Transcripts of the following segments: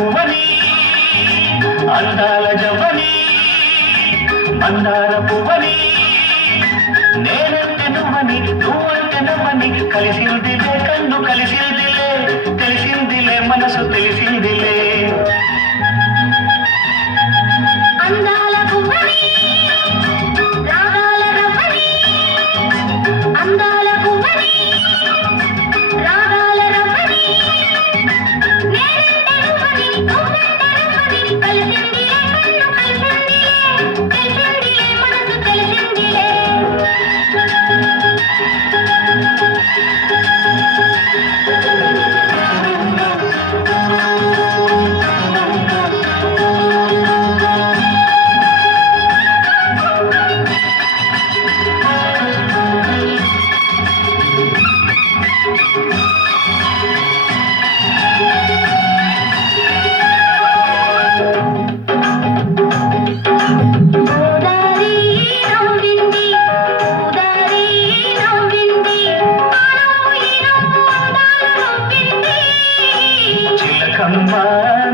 పువ్వని అందాల జవ్వని అందాల పువ్వని. నేనంటే నువ్వని నువ్వంటే నువ్వని కలిసిందిలే కన్ను కలిసిందిలే తెలిసిందిలే మనసు తెలిసింది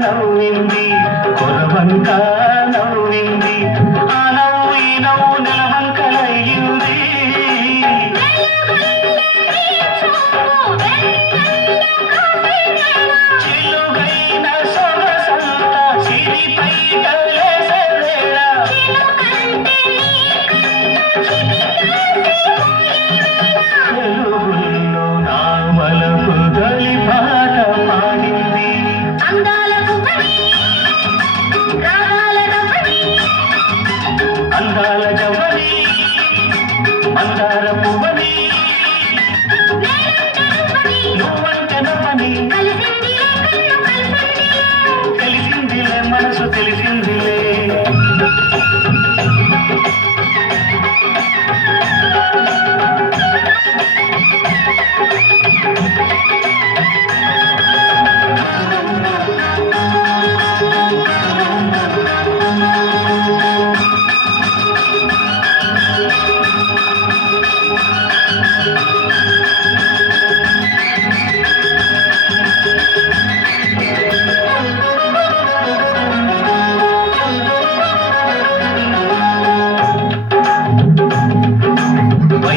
నవ్వింది కొరవంక తెలిసింది.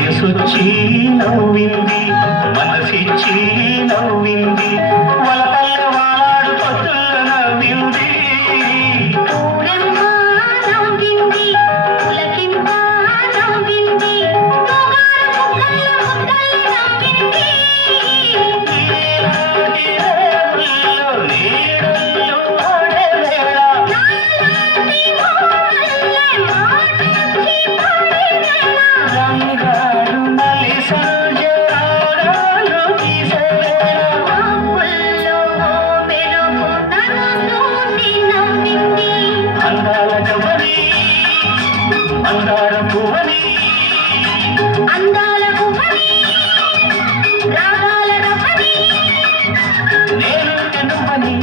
మనసు తెలిసిందిలే వయసొచ్చి నవ్వింది మనసిచ్చి నవ్వింది. అందాల భువని రాగాల రవని నేను నువ్వని.